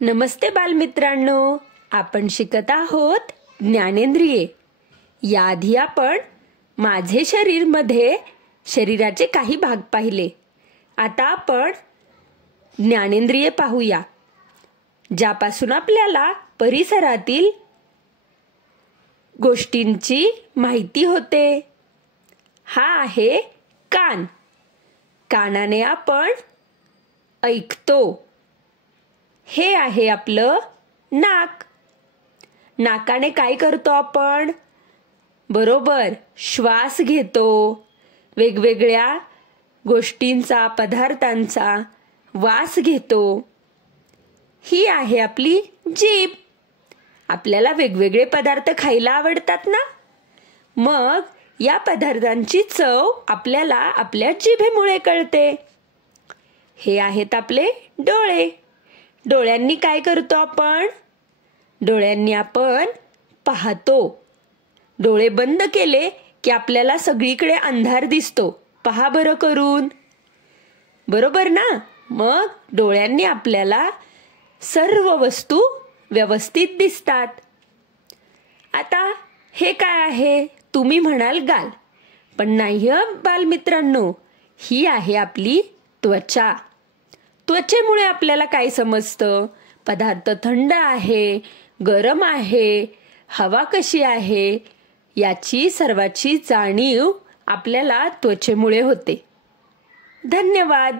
नमस्ते बालमित्रांनो, आपण शिकत आहोत ज्ञानेंद्रिये. याआधी आपण माझे शरीर मध्ये शरीराचे काही भाग पाहिले. आता आपण ज्ञानेंद्रिये पाहूया, ज्यापासून आपल्याला परिसरातील गोष्टींची माहिती होते. हा आहे कान. कानाने आपण ऐकतो. हे आहे आपलं नाक. नाकाने काय करतो आपण? बरोबर, श्वास घेतो. वेगवेगळ्या गोष्टींचा, पदार्थांचा वास घेतो. ही आहे आपली जीभ. आपल्याला वेगवेगळे पदार्थ खायला आवडतात ना? मग या पदार्थांची चव आपल्याला आपल्या जिभेमुळे कळते. हे आहेत आपले डोळे. डोळ्यांनी काय करतो आपण? डोळ्यांनी आपण पाहतो. डोळे बंद केले की आपल्याला सगळीकडे अंधार दिसतो. पहा बरं करून. बरोबर ना? मग डोळ्यांनी आपल्याला सर्व वस्तू व्यवस्थित दिसतात. आता हे काय आहे? तुम्ही म्हणाल गाल. पण नाही बालमित्रांनो, ही आहे आपली त्वचा. त्वचेमुळे आपल्याला काय समजतं? पदार्थ थंड आहे, गरम आहे, हवा कशी आहे, याची सर्वाची जाणीव आपल्याला त्वचेमुळे होते. धन्यवाद.